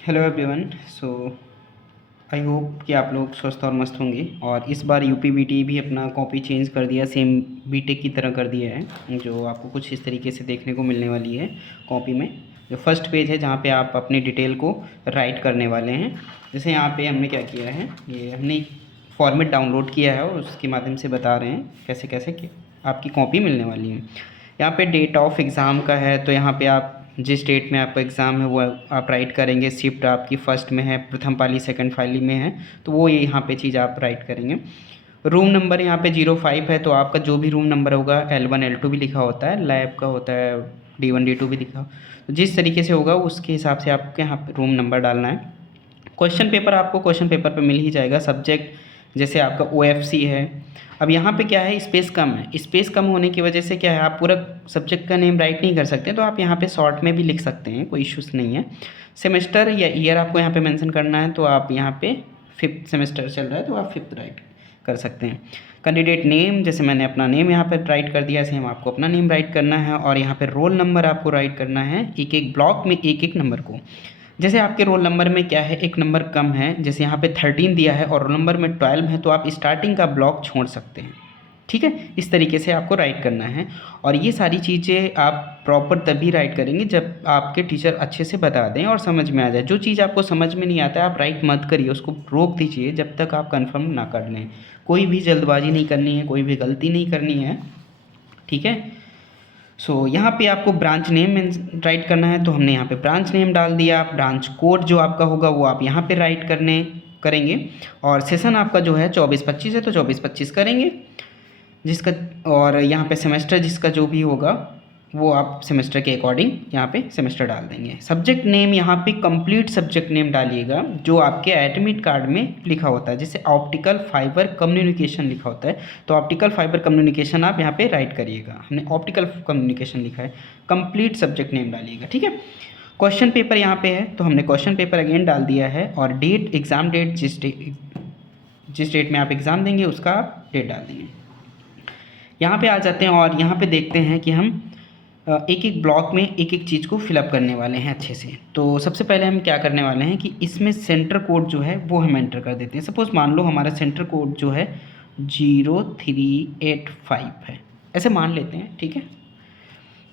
Hello everyone. So I hope कि आप लोग स्वस्थ और मस्त होंगे। और इस बार यूपीवीटी भी अपना कॉपी चेंज कर दिया, सेम बीटेक की तरह कर दिया है, जो आपको कुछ इस तरीके से देखने को मिलने वाली है कॉपी में। जो फर्स्ट पेज है जहाँ पे आप अपनी डिटेल को राइट करने वाले हैं। जैसे यहाँ पे हमने क्या किया है, ये हमने एक फॉर्मेट डाउनलोड किया है और उसके माध्यम से बता रहे हैं कैसे कैसे आपकी कॉपी मिलने वाली है। यहाँ पे डेट ऑफ एग्ज़ाम का है, तो यहाँ पे आप जिस डेट में आपका एग्ज़ाम है वो आप राइट करेंगे। शिफ्ट आपकी फ़र्स्ट में है, प्रथम पाली सेकंड पाली में है, तो वो यहाँ पे चीज़ आप राइट करेंगे। रूम नंबर यहाँ पे 05 है, तो आपका जो भी रूम नंबर होगा L1 L2 भी लिखा होता है, लैब का होता है D1 D2 भी लिखा हो, तो जिस तरीके से होगा उसके हिसाब से आपके यहाँ पे रूम नंबर डालना है। क्वेश्चन पेपर आपको क्वेश्चन पेपर पे मिल ही जाएगा। सब्जेक्ट जैसे आपका OFC है। अब यहाँ पे क्या है, स्पेस कम है। स्पेस कम होने की वजह से क्या है, आप पूरा सब्जेक्ट का नेम राइट नहीं कर सकते, तो आप यहाँ पे शॉर्ट में भी लिख सकते हैं, कोई इश्यूज़ नहीं है। सेमेस्टर या ईयर आपको यहाँ पे मेंशन करना है, तो आप यहाँ पे 5th सेमेस्टर चल रहा है तो आप 5th राइट कर सकते हैं। कैंडिडेट नेम, जैसे मैंने अपना नेम यहाँ पर राइट कर दिया, सेम आपको अपना नेम राइट करना है। और यहाँ पर रोल नंबर आपको राइट करना है, एक एक ब्लॉक में एक एक नंबर को। जैसे आपके रोल नंबर में क्या है, एक नंबर कम है, जैसे यहाँ पे 13 दिया है और रोल नंबर में 12 है, तो आप स्टार्टिंग का ब्लॉक छोड़ सकते हैं। ठीक है, इस तरीके से आपको राइट करना है। और ये सारी चीज़ें आप प्रॉपर तभी राइट करेंगे जब आपके टीचर अच्छे से बता दें और समझ में आ जाए। जो चीज़ आपको समझ में नहीं आता है आप राइट मत करिए, उसको रोक दीजिए जब तक आप कंफर्म ना कर लें। कोई भी जल्दबाजी नहीं करनी है, कोई भी गलती नहीं करनी है। ठीक है। यहाँ पे आपको ब्रांच नेम राइट करना है, तो हमने यहाँ पे ब्रांच नेम डाल दिया। ब्रांच कोड जो आपका होगा वो आप यहाँ पे राइट करेंगे। और सेशन आपका जो है 24-25 है, तो 24-25 करेंगे जिसका। और यहाँ पे सेमेस्टर जिसका जो भी होगा वो आप सेमेस्टर के अकॉर्डिंग यहाँ पे सेमेस्टर डाल देंगे। सब्जेक्ट नेम यहाँ पे कंप्लीट सब्जेक्ट नेम डालिएगा जो आपके एडमिट कार्ड में लिखा होता है। जैसे ऑप्टिकल फाइबर कम्युनिकेशन लिखा होता है, तो ऑप्टिकल फाइबर कम्युनिकेशन आप यहाँ पे राइट करिएगा। हमने ऑप्टिकल कम्युनिकेशन लिखा है, कंप्लीट सब्जेक्ट नेम डालिएगा। ठीक है। क्वेश्चन पेपर यहाँ पे है, तो हमने क्वेश्चन पेपर अगेन डाल दिया है। और डेट, एग्ज़ाम डेट, जिस डेट में आप एग्ज़ाम देंगे उसका आप डेट डाल देंगे। यहाँ पे आ जाते हैं और यहाँ पे देखते हैं कि हम एक एक ब्लॉक में एक एक चीज़ को फिलअप करने वाले हैं अच्छे से। तो सबसे पहले हम क्या करने वाले हैं कि इसमें सेंटर कोड जो है वो हम एंटर कर देते हैं। सपोज़ मान लो हमारा सेंटर कोड जो है 0385 है, ऐसे मान लेते हैं। ठीक है,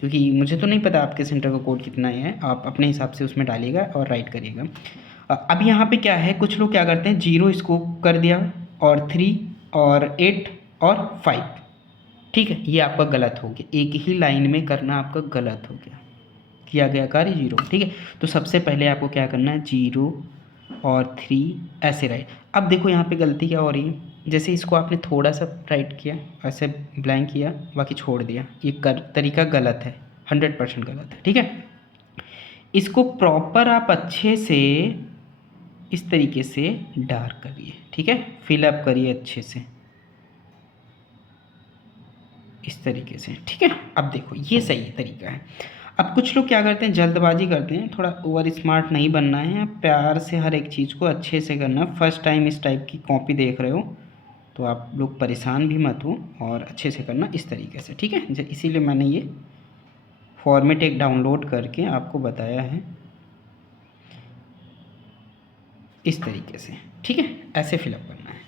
क्योंकि मुझे तो नहीं पता आपके सेंटर का कोड कितना है, आप अपने हिसाब से उसमें डालिएगा और राइट करिएगा। अब यहाँ पे क्या है, कुछ लोग क्या करते हैं 0 इसको कर दिया और 3 और 8 और 5। ठीक है, ये आपका गलत हो गया, एक ही लाइन में करना आपका गलत हो गया, किया गया कार्य 0। ठीक है, तो सबसे पहले आपको क्या करना है 0 और 3 ऐसे राइट। अब देखो यहाँ पे गलती क्या हो रही है, जैसे इसको आपने थोड़ा सा राइट किया, ऐसे ब्लैंक किया, बाकी छोड़ दिया, ये तरीका गलत है, 100% गलत है। ठीक है, इसको प्रॉपर आप अच्छे से इस तरीके से डार्क करिए। ठीक है, फिलअप करिए अच्छे से इस तरीके से। ठीक है, अब देखो ये सही तरीका है। अब कुछ लोग क्या करते हैं, जल्दबाजी करते हैं, थोड़ा ओवर स्मार्ट नहीं बनना है, प्यार से हर एक चीज़ को अच्छे से करना। फर्स्ट टाइम इस टाइप की कॉपी देख रहे हो तो आप लोग परेशान भी मत हो और अच्छे से करना इस तरीके से। ठीक है, इसीलिए मैंने ये फॉर्मेट एक डाउनलोड करके आपको बताया है इस तरीके से। ठीक है, ऐसे फिलअप करना है,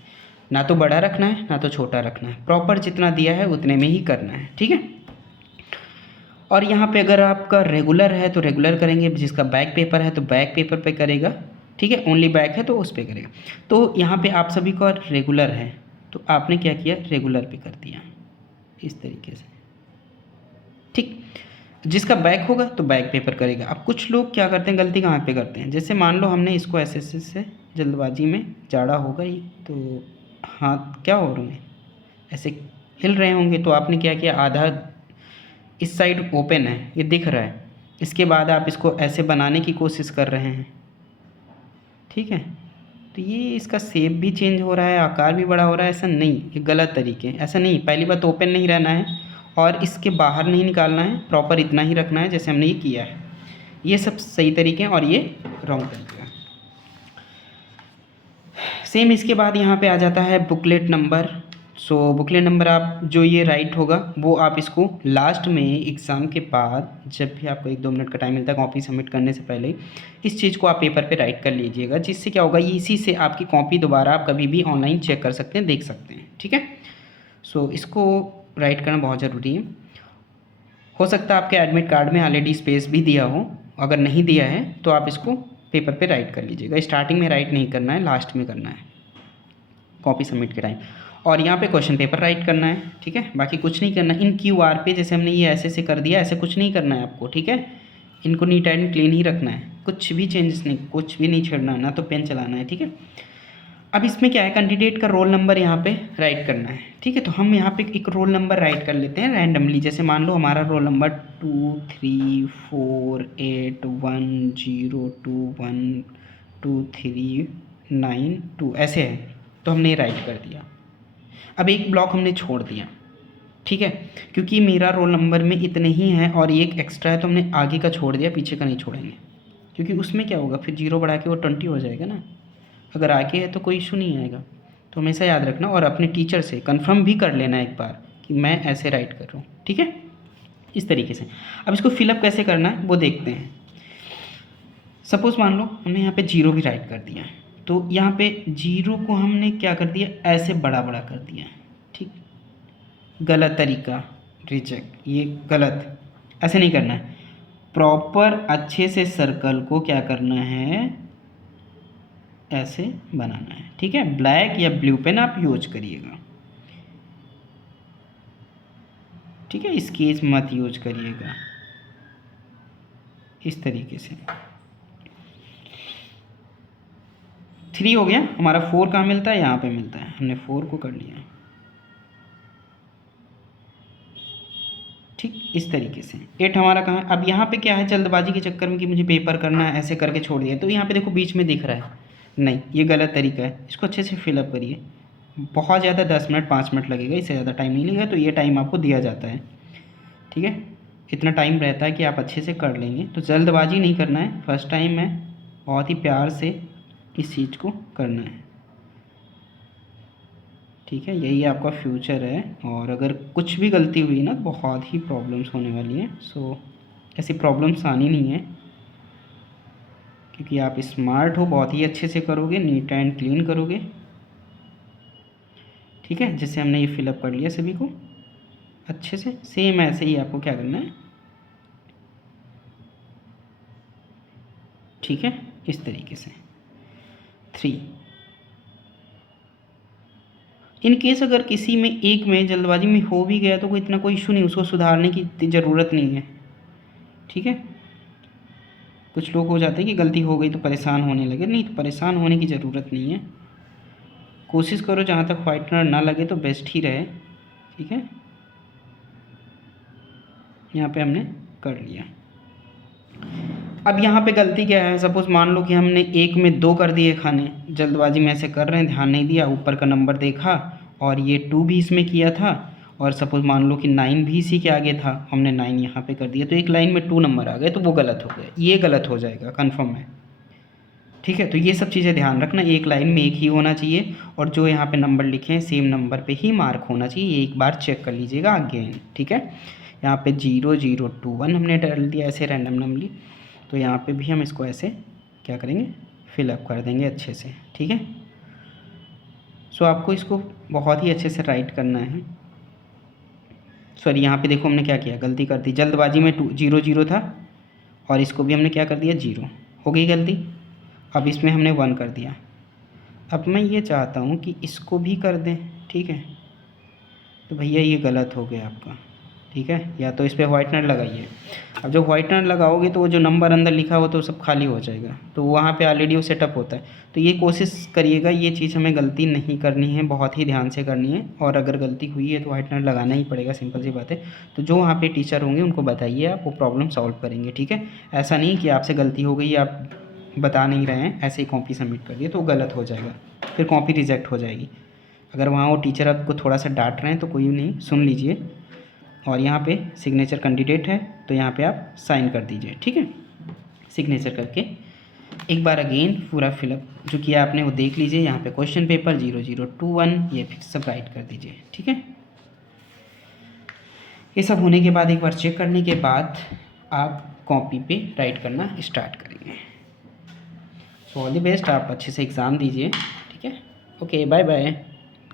ना तो बड़ा रखना है ना तो छोटा रखना है, प्रॉपर जितना दिया है उतने में ही करना है। ठीक है, और यहाँ पे अगर आपका रेगुलर है तो रेगुलर करेंगे, जिसका बैक पेपर है तो बैक पेपर पे करेगा। ठीक है, ओनली बैक है तो उस पर करेगा। तो यहाँ पे आप सभी का रेगुलर है तो आपने क्या किया, रेगुलर पे कर दिया इस तरीके से। ठीक, जिसका बैक होगा तो बैक पेपर करेगा। अब कुछ लोग क्या करते हैं, गलती कहाँ पे करते हैं, जैसे मान लो हमने इसको ऐसे से जल्दबाजी में जाड़ा होगा ही, तो हाथ क्या हो रहे हैं, ऐसे हिल रहे होंगे, तो आपने क्या किया, आधा इस साइड ओपन है, ये दिख रहा है, इसके बाद आप इसको ऐसे बनाने की कोशिश कर रहे हैं। ठीक है, तो ये इसका शेप भी चेंज हो रहा है, आकार भी बड़ा हो रहा है, ऐसा नहीं, ये गलत तरीके, ऐसा नहीं। पहली बात ओपन नहीं रहना है और इसके बाहर नहीं निकालना है, प्रॉपर इतना ही रखना है जैसे हमने ये किया है। ये सब सही तरीके हैं और ये रॉन्ग तरीका है। सेम इसके बाद यहाँ पे आ जाता है booklet number so booklet number आप जो ये राइट होगा वो आप इसको लास्ट में एग्ज़ाम के बाद जब भी आपको 1-2 मिनट का टाइम मिलता है कॉपी सबमिट करने से पहले इस चीज़ को आप पेपर पे राइट कर लीजिएगा, जिससे क्या होगा, इसी से आपकी कॉपी दोबारा आप कभी भी ऑनलाइन चेक कर सकते हैं, देख सकते हैं। ठीक है, सो इसको राइट करना बहुत ज़रूरी है। हो सकता है आपके एडमिट कार्ड में ऑलरेडी स्पेस भी दिया हो, अगर नहीं दिया है तो आप इसको पेपर पे राइट कर लीजिएगा। स्टार्टिंग में राइट नहीं करना है, लास्ट में करना है कॉपी सबमिट के टाइम। और यहाँ पे क्वेश्चन पेपर राइट करना है। ठीक है, बाकी कुछ नहीं करना। इन QR पे जैसे हमने ये ऐसे कर दिया, ऐसे कुछ नहीं करना है आपको। ठीक है, इनको नीट एंड क्लीन ही रखना है, कुछ भी चेंजेस नहीं, कुछ भी नहीं छेड़ना है, ना तो पेन चलाना है। ठीक है, अब इसमें क्या है, कैंडिडेट का रोल नंबर यहाँ पे राइट करना है। ठीक है, तो हम यहाँ पे एक रोल नंबर राइट कर लेते हैं रैंडमली। जैसे मान लो हमारा रोल नंबर 234810212392 ऐसे है, तो हमने राइट कर दिया। अब एक ब्लॉक हमने छोड़ दिया। ठीक है, क्योंकि मेरा रोल नंबर में इतने ही हैं और एक एक्स्ट्रा है तो हमने आगे का छोड़ दिया, पीछे का नहीं छोड़ेंगे, क्योंकि उसमें क्या होगा, फिर 0 बढ़ा के वो 20 हो जाएगा ना। अगर आगे है तो कोई इशू नहीं आएगा। तो हमेशा याद रखना और अपने टीचर से कंफर्म भी कर लेना एक बार कि मैं ऐसे राइट कर रहा हूँ। ठीक है, इस तरीके से। अब इसको फिलअप कैसे करना है वो देखते हैं। सपोज़ मान लो हमने यहाँ पे 0 भी राइट कर दिया है, तो यहाँ पे 0 को हमने क्या कर दिया, ऐसे बड़ा बड़ा कर दिया। ठीक, गलत तरीका, रिजेक्ट, ये गलत, ऐसे नहीं करना है। प्रॉपर अच्छे से सर्कल को क्या करना है, ऐसे बनाना है। ठीक है, ब्लैक या ब्लू पेन आप यूज करिएगा। ठीक है, स्केच मत यूज करिएगा, इस तरीके से। 3 हो गया हमारा। 4 कहाँ मिलता है, यहाँ पे मिलता है, हमने 4 को कर लिया। ठीक, इस तरीके से। 8 हमारा कहाँ है। अब यहाँ पे क्या है, जल्दबाजी के चक्कर में कि मुझे पेपर करना है, ऐसे करके छोड़ दिया। तो यहाँ पे देखो बीच में दिख रहा है, नहीं ये गलत तरीका है। इसको अच्छे से फिलअप करिए। बहुत ज़्यादा 10 मिनट 5 मिनट लगेगा, इससे ज़्यादा टाइम नहीं लगेगा। तो ये टाइम आपको दिया जाता है। ठीक है, इतना टाइम रहता है कि आप अच्छे से कर लेंगे। तो जल्दबाजी नहीं करना है, फर्स्ट टाइम है, बहुत ही प्यार से इस चीज़ को करना है। ठीक है, यही आपका फ्यूचर है। और अगर कुछ भी गलती हुई ना, बहुत ही प्रॉब्लम्स होने वाली हैं। सो ऐसी प्रॉब्लम्स आनी नहीं है, क्योंकि आप स्मार्ट हो, बहुत ही अच्छे से करोगे, नीट एंड क्लीन करोगे। ठीक है, जैसे हमने ये फिलअप कर लिया सभी को अच्छे से, सेम ऐसे ही आपको क्या करना है। ठीक है, इस तरीके से 3। इन केस अगर किसी में एक में जल्दबाजी में हो भी गया तो कोई इतना कोई इशू नहीं, उसको सुधारने की ज़रूरत नहीं है। ठीक है, कुछ लोग हो जाते हैं कि गलती हो गई तो परेशान होने लगे, नहीं, तो परेशान होने की ज़रूरत नहीं है। कोशिश करो जहाँ तक व्हाइटनर ना लगे तो बेस्ट ही रहे। ठीक है, यहाँ पे हमने कर लिया। अब यहाँ पे गलती क्या है, सपोज़ मान लो कि हमने 1 में 2 कर दिए खाने, जल्दबाजी में ऐसे कर रहे हैं, ध्यान नहीं दिया, ऊपर का नंबर देखा और ये 2 भी इसमें किया था। और सपोज़ मान लो कि 9 भी इसी के आगे था, हमने 9 यहाँ पे कर दिया, तो एक लाइन में 2 नंबर आ गए, तो वो गलत हो गया, ये गलत हो जाएगा, कन्फर्म है। ठीक है, तो ये सब चीज़ें ध्यान रखना, एक लाइन में एक ही होना चाहिए और जो यहाँ पे नंबर लिखे हैं सेम नंबर पे ही मार्क होना चाहिए। ये एक बार चेक कर लीजिएगा अगेन। ठीक है, यहाँ पे 0 0 2 1 हमने डाल दिया ऐसे रैंडमली, तो यहाँ पे भी हम इसको ऐसे क्या करेंगे, फिलअप कर देंगे अच्छे से। ठीक है, सो आपको इसको बहुत ही अच्छे से राइट करना है। सॉरी, यहाँ पे देखो हमने क्या किया, गलती कर दी, जल्दबाजी में 0 0 था और इसको भी हमने क्या कर दिया, 0 हो गई गलती। अब इसमें हमने 1 कर दिया। अब मैं ये चाहता हूँ कि इसको भी कर दें। ठीक है, तो भैया ये गलत हो गया आपका। ठीक है, या तो इस पर व्हाइटनर लगाइए। अब जब व्हाइटनर लगाओगे तो वो जो नंबर अंदर लिखा हो तो सब खाली हो जाएगा, तो वहाँ पे ऑलरेडी वो सेटअप होता है। तो ये कोशिश करिएगा, ये चीज़ हमें गलती नहीं करनी है, बहुत ही ध्यान से करनी है। और अगर गलती हुई है तो व्हाइटनर लगाना ही पड़ेगा, सिंपल सी बात है। तो जो वहाँ पे टीचर होंगे उनको बताइए, आप वो प्रॉब्लम सॉल्व करेंगे। ठीक है, ऐसा नहीं कि आपसे गलती हो गई, आप बता नहीं रहे हैं, ऐसे ही कॉपी सबमिट कर दिए तो गलत हो जाएगा, फिर कॉपी रिजेक्ट हो जाएगी। अगर वहाँ वो टीचर आपको थोड़ा सा डांट रहे हैं तो कोई नहीं, सुन लीजिए। और यहाँ पे सिग्नेचर कैंडिडेट है तो यहाँ पे आप साइन कर दीजिए। ठीक है, सिग्नेचर करके एक बार अगेन पूरा फिलअप जो किया आपने वो देख लीजिए। यहाँ पे क्वेश्चन पेपर 0021 ये सब राइट कर दीजिए, ठीक है। ये सब होने के बाद एक बार चेक करने के बाद आप कॉपी पे राइट करना स्टार्ट करेंगे। सो ऑल द बेस्ट, आप अच्छे से एग्ज़ाम दीजिए, ठीक है। Okay, bye bye.